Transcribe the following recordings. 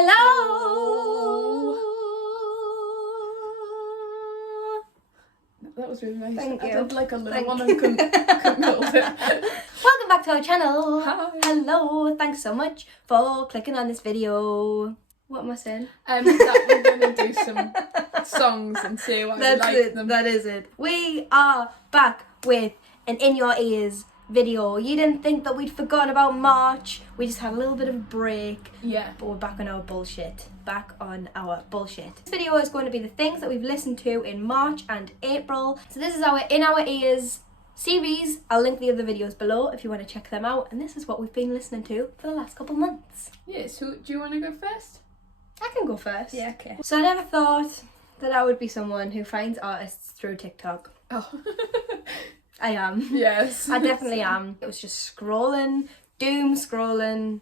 Hello! That was really nice. Thank you. I did like a little one and couldn't hold it. Welcome back to our channel. Hi. Hello. Thanks so much for clicking on this video. What am I saying? That we're going to do some songs and see why we like them. That is it. We are back with an In Your Ears video. You didn't think that we'd forgotten about March. We just had a little bit of a break. Yeah. But we're back on our bullshit. This video is going to be the things that we've listened to in March and April. So this is our In Our Ears series. I'll link the other videos below if you want to check them out. And this is what we've been listening to for the last couple months. Yeah, so do you want to go first? I can go first. Yeah, okay. So I never thought that I would be someone who finds artists through TikTok. Oh. I am. Yes. I definitely am. It was just doom scrolling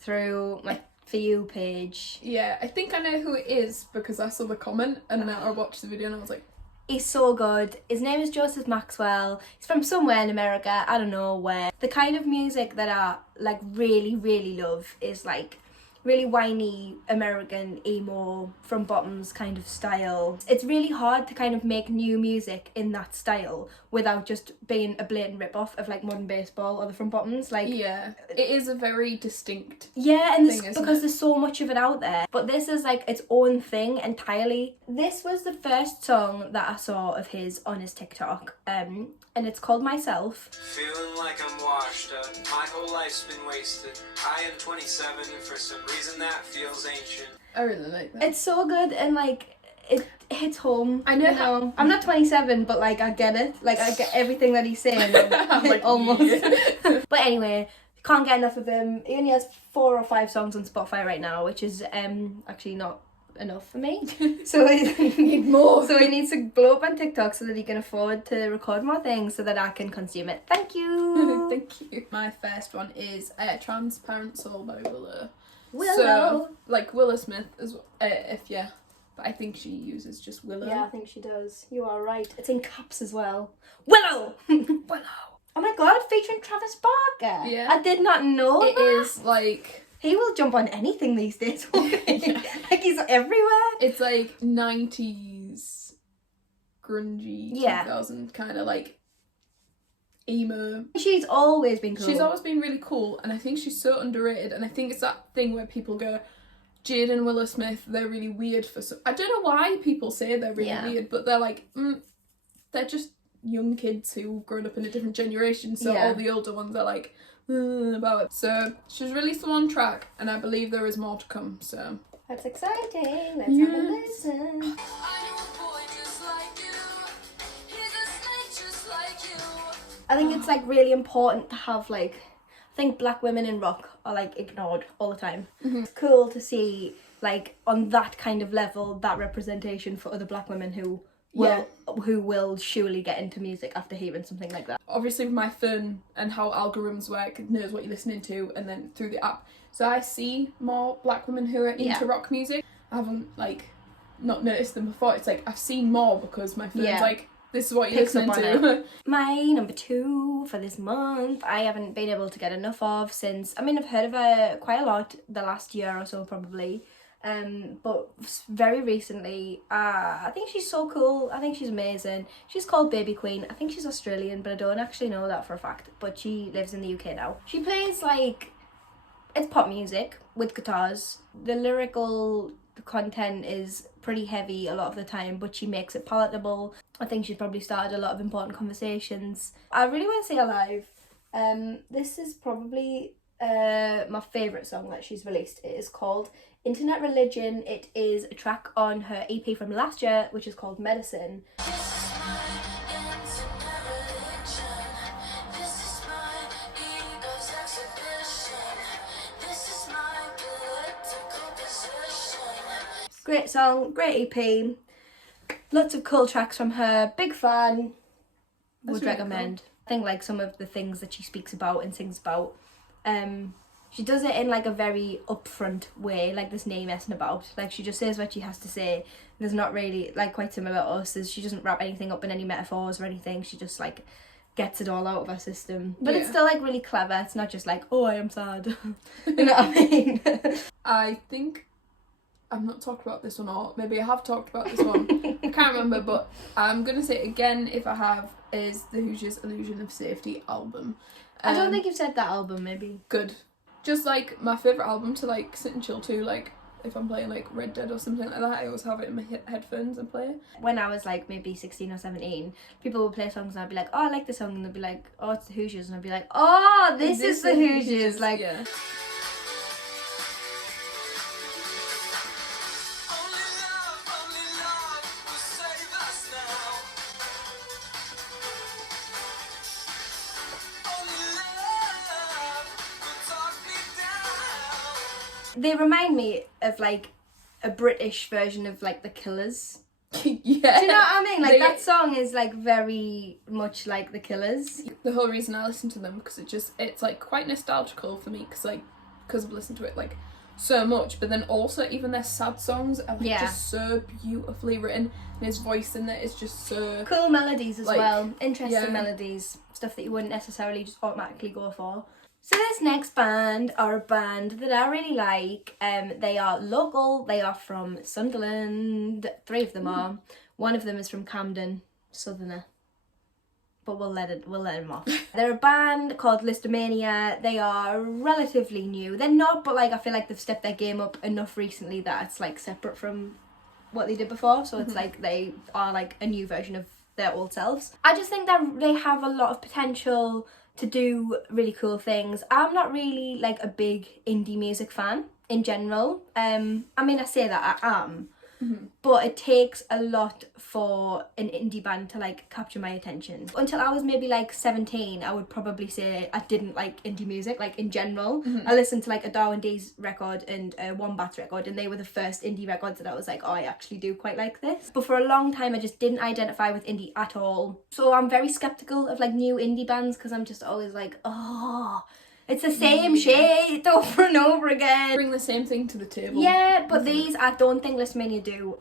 through my For You page. Yeah, I think I know who it is because I saw the comment and then I watched the video and I was like... He's so good. His name is Maxwell. He's from somewhere in America, I don't know where. The kind of music that I like really love is like really whiny American emo from bottoms kind of style. It's really hard to kind of make new music in that style without just being a blatant rip-off of like Modern Baseball or the From Bottoms. Like, yeah, it is a very distinct and thing, because there's so much of it out there. But this is like its own thing entirely. This was the first song that I saw of his on his TikTok, and it's called Myself. Feeling like I'm washed up, my whole life's been wasted. I am 27 and for some reason that feels ancient. I really like that. It's so good and like it hits home. I know how... I'm not 27, but like I get it. Like I get everything that he's saying. I'm like, almost. Yeah. But anyway, can't get enough of him. He only has 4 or 5 songs on Spotify right now, which is actually not enough for me. So he need more. So he needs to blow up on TikTok so that he can afford to record more things so that I can consume it. Thank you. Thank you. My first one is Transparent Soul by Willow. Willow. So, like Willow Smith, but I think she uses just Willow. Yeah, I think she does. You are right. It's in caps as well. Willow! Willow. Oh my god, featuring Travis Barker. Yeah. I did not know It that. is like... He will jump on anything these days. Yeah. Like he's everywhere. It's like 90s grungy, 2000 kind of like emo. She's always been cool. She's always been really cool and I think she's so underrated, and I think it's that thing where people go, Jade and Willow Smith, they're really weird for some... I don't know why people say they're really weird, but they're like, they're just young kids who've grown up in a different generation, so all the older ones are like, about it. So she's released one track and I believe there is more to come, so... That's exciting. Let's have a listen. I think it's like really important to have like... I think black women in rock are like ignored all the time. Mm-hmm. It's cool to see like on that kind of level that representation for other black women who will surely get into music after hearing something like that. Obviously with my phone and how algorithms work, it knows what you're listening to and then through the app. So I see more black women who are into rock music. I haven't like not noticed them before. It's like I've seen more because my phone's like, this is what you're listening to. My number 2 for this month, I haven't been able to get enough of since, I mean I've heard of her quite a lot the last year or so probably. But very recently, I think she's so cool. I think she's amazing. She's called Baby Queen. I think she's Australian, but I don't actually know that for a fact. But she lives in the UK now. She plays like, it's pop music with guitars. The lyrical content is pretty heavy a lot of the time, but she makes it palatable. I think she's probably started a lot of important conversations. I really want to see her live. This is probably my favourite song that she's released. It is called Internet Religion. It is a track on her EP from last year, which is called Medicine. Great song, great EP, lots of cool tracks from her. Big fan. Would recommend. Cool. I think like some of the things that she speaks about and sings about, she does it in like a very upfront way, like there's no messing about. Like she just says what she has to say. There's not really, like quite similar to us, she doesn't wrap anything up in any metaphors or anything. She just like gets it all out of her system. But it's still like really clever. It's not just like, oh, I am sad. You know what I mean? I think I've not talked about this one, or maybe I have talked about this one. I can't remember, but I'm gonna say it again if I have, is the Hoosiers' Illusion of Safety album. I don't think you've said that album, maybe. Good. Just like my favourite album to like sit and chill to, like if I'm playing like Red Dead or something like that, I always have it in my headphones and play it. When I was like maybe 16 or 17, people would play songs and I'd be like, oh, I like this song, and they'd be like, oh, it's the Hoosiers, and I'd be like, oh, this is the Hoosiers. Like, yeah. they remind me of like a British version of like the Killers. Yeah. Do you know what I mean? Like that song is like very much like the Killers. The whole reason I listen to them, because it's like quite nostalgical for me, because I've listened to it like so much, but then also even their sad songs are like just so beautifully written, and his voice in it is just so cool melodies as like, well, interesting melodies, stuff that you wouldn't necessarily just automatically go for. So this next band are a band that I really like. They are local. They are from Sunderland. 3 of them are. One of them is from Camden, Southerner. But we'll let them off. They're a band called Listermania. They are relatively new. They're not, but like I feel like they've stepped their game up enough recently that it's like separate from what they did before. So it's like they are like a new version of their old selves. I just think that they have a lot of potential to do really cool things. I'm not really like a big indie music fan in general. I mean, I say that I am, but it takes a lot for an indie band to like capture my attention. Until I was maybe like 17, I would probably say I didn't like indie music, like in general. I listened to like a Darwin D's record and a Wombats record, and they were the first indie records that I was like, oh, I actually do quite like this. But for a long time, I just didn't identify with indie at all. So I'm very skeptical of like new indie bands, because I'm just always like, oh, it's the same shit over and over again. Bring the same thing to the table. Yeah, but these I don't think Listermania do.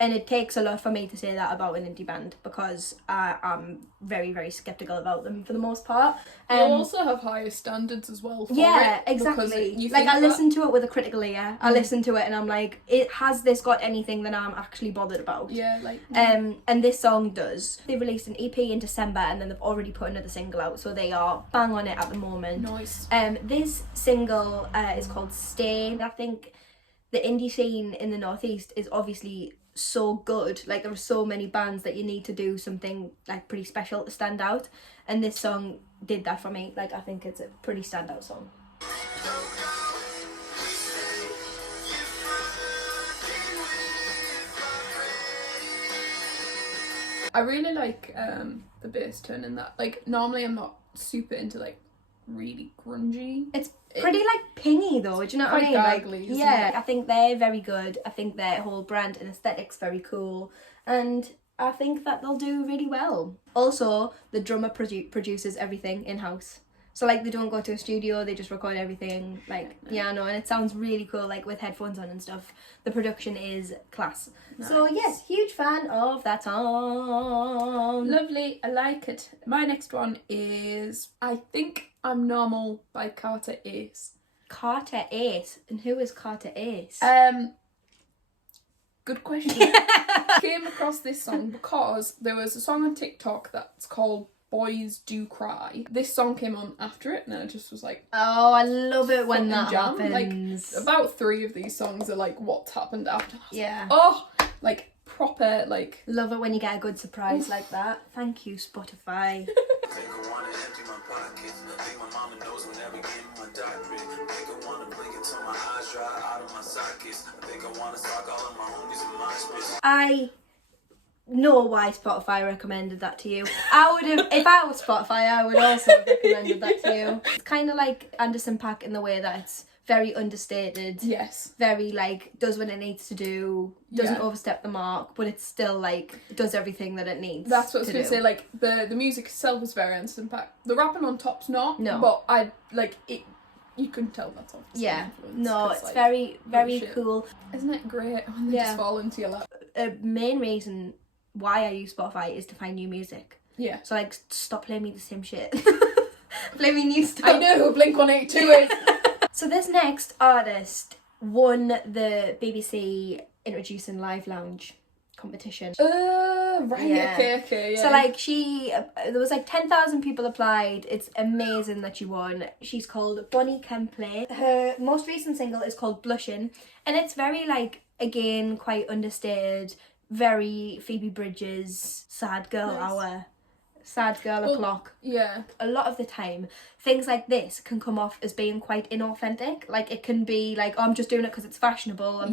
And it takes a lot for me to say that about an indie band, because I'm very, very sceptical about them for the most part. You also have higher standards as well for yeah, it, exactly. Like I listen to it with a critical ear. I listen to it and I'm like, has this got anything that I'm actually bothered about? Yeah, like and this song does. They released an EP in December, and then they've already put another single out, so they are bang on it at the moment. Nice. This single is called Stay. I think the indie scene in the Northeast is obviously so good. Like there are so many bands that you need to do something like pretty special to stand out, and this song did that for me. Like I think it's a pretty standout song. I really like the bass tone in that. Like normally I'm not super into like really grungy. It's pretty like pingy though, do you know what I mean? Gaggly, like, yeah, I think they're very good. I think their whole brand and aesthetic's very cool, and I think that they'll do really well. Also, the drummer produces everything in-house. So like they don't go to a studio, they just record everything like piano, and it sounds really cool, like with headphones on and stuff. The production is class. Nice. So yes, huge fan of that song. Lovely, I like it. My next one is I Think I'm Normal by Carter Ace. Carter Ace? And who is Carter Ace? Good question. Came across this song because there was a song on TikTok that's called Boys Do Cry. This song came on after it, and I just was like, oh, I love it when that happens. Like about 3 of these songs are like what's happened after. Yeah. Oh, like proper like. Love it when you get a good surprise like that. Thank you, Spotify. I know why Spotify recommended that to you. I would have, if I was Spotify, I would also have recommended that to you. It's kind of like Anderson .Paak in the way that it's very understated. Yes. Very like does what it needs to do, doesn't overstep the mark, but it still like does everything that it needs. That's what I was gonna say. Like the music itself is very Anderson .Paak. The rapping on top's not. No. But I like it. You can tell that's obviously influence. No, it's like, very, very cool. Isn't it great when they just fall into your lap? A main reason why I use Spotify is to find new music. Yeah. So like, stop playing me the same shit. Play me new stuff. I know who Blink-182 is. So this next artist won the BBC Introducing Live Lounge competition. Right, Yeah. okay, yeah. So like there was like 10,000 people applied. It's amazing that she won. She's called Bonnie Kemplay. Her most recent single is called Blushing, and it's very like, again, quite understated, very Phoebe Bridgers, sad girl hour, sad girl o'clock. Yeah. A lot of the time, things like this can come off as being quite inauthentic. Like, it can be like, oh, I'm just doing it because it's fashionable.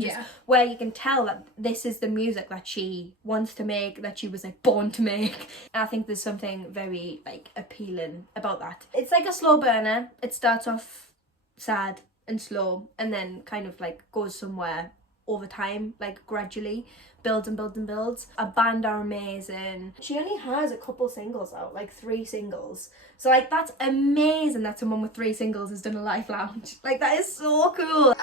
Where you can tell that this is the music that she wants to make, that she was like born to make. And I think there's something very like appealing about that. It's like a slow burner. It starts off sad and slow, and then kind of like goes somewhere over time, like gradually builds and builds and builds. Our band are amazing. She only has a couple singles out, like 3 singles. So like, that's amazing that someone with 3 singles has done a live lounge. Like, that is so cool.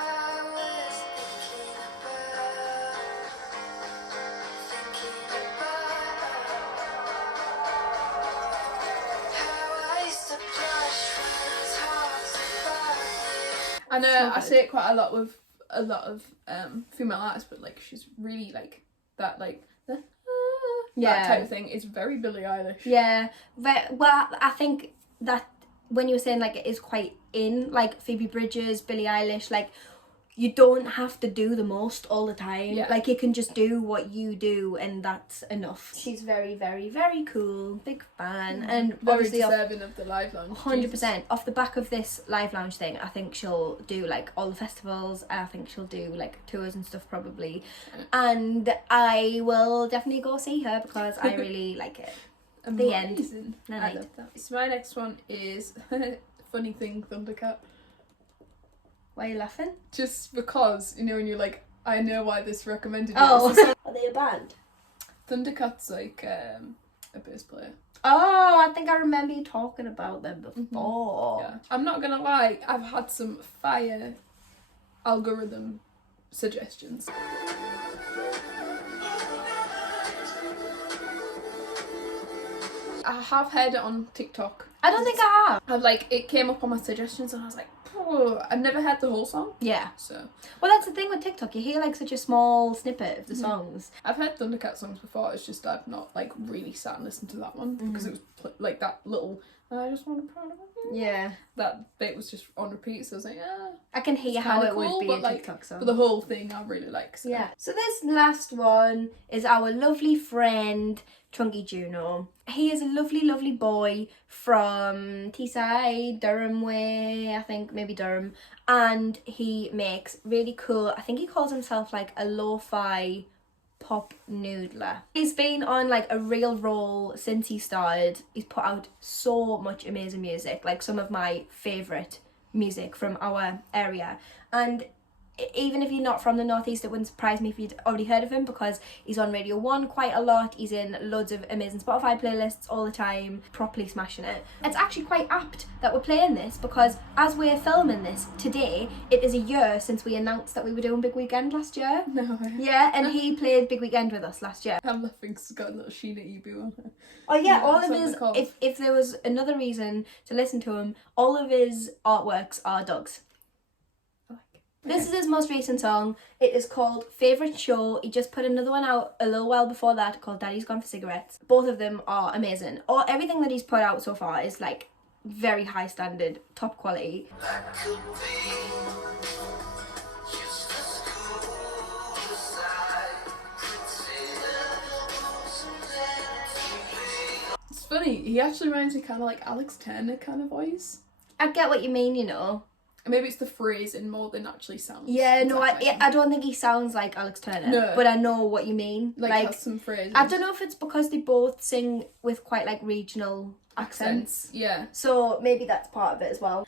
I know I say it quite a lot with a lot of female artists, but like, she's really like that, like that type of thing is very Billie Eilish. Yeah, well, I think that when you were saying like it is quite in, like Phoebe Bridgers, Billie Eilish, like, you don't have to do the most all the time. Yeah. Like, you can just do what you do, and that's enough. She's very, very, very cool. Big fan. And very obviously deserving of the live lounge. 100%. Off the back of this live lounge thing, I think she'll do like all the festivals. I think she'll do like tours and stuff probably. And I will definitely go see her because I really like it. The end. I love that. So my next one is funny thing, Thundercat. Why are you laughing? Just because, you know, when you're like, I know why this recommended. Oh, are they a band? Thundercat's like a bass player. Oh, I think I remember you talking about them before. Yeah. I'm not gonna lie, I've had some fire algorithm suggestions. I have heard it on TikTok. I don't think I have. It came up on my suggestions and I was like, oh, I've never heard the whole song. Yeah. So. Well, that's the thing with TikTok. You hear like such a small snippet of the songs. I've heard Thundercat songs before. It's just I've not like really sat and listened to that one because it was like that little. I just want to. Yeah. That bit was just on repeat, so I was like, I can hear how it would be a like, TikTok song. But the whole thing I really like. So. Yeah. So this last one is our lovely friend Trunky Juno. He is a lovely, lovely boy from Teesside, Durham way, I think, maybe Durham. And he makes really cool, I think he calls himself like a lo-fi pop noodler. He's been on like a real roll since he started. He's put out so much amazing music, like some of my favourite music from our area. And even if you're not from the northeast, it wouldn't surprise me if you'd already heard of him because he's on Radio 1 quite a lot. He's in loads of amazing Spotify playlists all the time, properly smashing it. It's actually quite apt that we're playing this because as we're filming this today, it is a year since we announced that we were doing Big Weekend last year. No. Yeah, and he played Big Weekend with us last year. I'm laughing because it's got a little Sheena Ebu on her. Oh yeah, all of his, if there was another reason to listen to him, all of his artworks are dogs. This is his most recent song. It is called Favourite Show. He just put another one out a little while before that called Daddy's Gone for Cigarettes. Both of them are amazing. Everything that he's put out so far is like very high standard, top quality. It's funny, he actually reminds me kind of like Alex Turner kind of voice. I get what you mean, you know. Maybe it's the phrasing more than actually sounds. Yeah, no, I don't think he sounds like Alex Turner. No. But I know what you mean. Like has some phrases. I don't know if it's because they both sing with quite like regional accents. Yeah. So maybe that's part of it as well.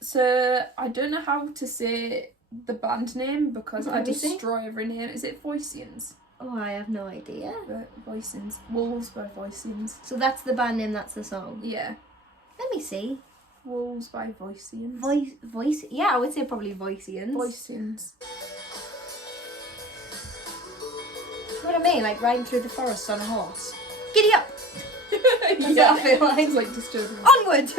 So I don't know how to say the band name because I destroy every name. Is it Voicians? Oh, I have no idea. Voicings. Wolves by Voicings. So that's the band name, that's the song? Yeah. Let me see. Wolves by Voicians. Voice. Yeah, I would say probably Voicians. Voicings. You know what I mean? Like riding through the forest on a horse. Giddy up! That's Yeah. what I feel like. It's like disturbing. Onward!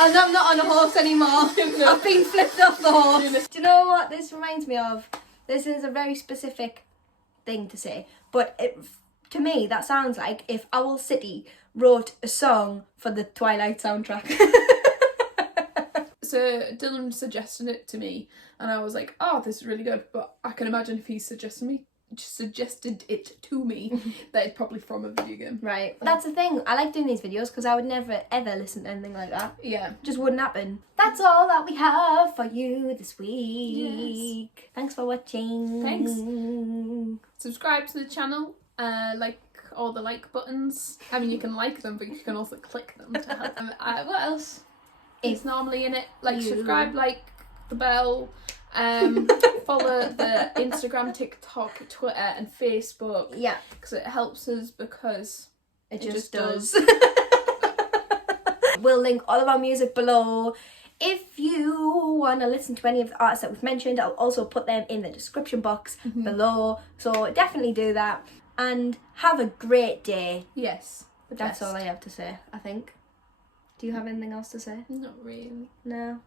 And I'm not on a horse anymore. I've been flipped off the horse. Do you know what this reminds me of? This is a very specific thing to say, but to me that sounds like if Owl City wrote a song for the Twilight soundtrack. So Dylan suggested it to me, and I was like, "Oh, this is really good." But I can imagine if he suggested it to me, that it's probably from a video game. Right. That's the thing. I like doing these videos because I would never ever listen to anything like that. Yeah. Just wouldn't happen. That's all that we have for you this week. Yes. Thanks for watching. Thanks. Subscribe to the channel. Like all the like buttons. I mean, you can like them, but you can also click them to help them. What else? It's normally in it. Like, subscribe, like the bell. Follow the Instagram, TikTok, Twitter and Facebook. Yeah. Because it helps us, because it just does. We'll link all of our music below. If you want to listen to any of the artists that we've mentioned, I'll also put them in the description box below. So definitely do that. And have a great day. Yes. That's all I have to say, I think. Do you have anything else to say? Not really. No.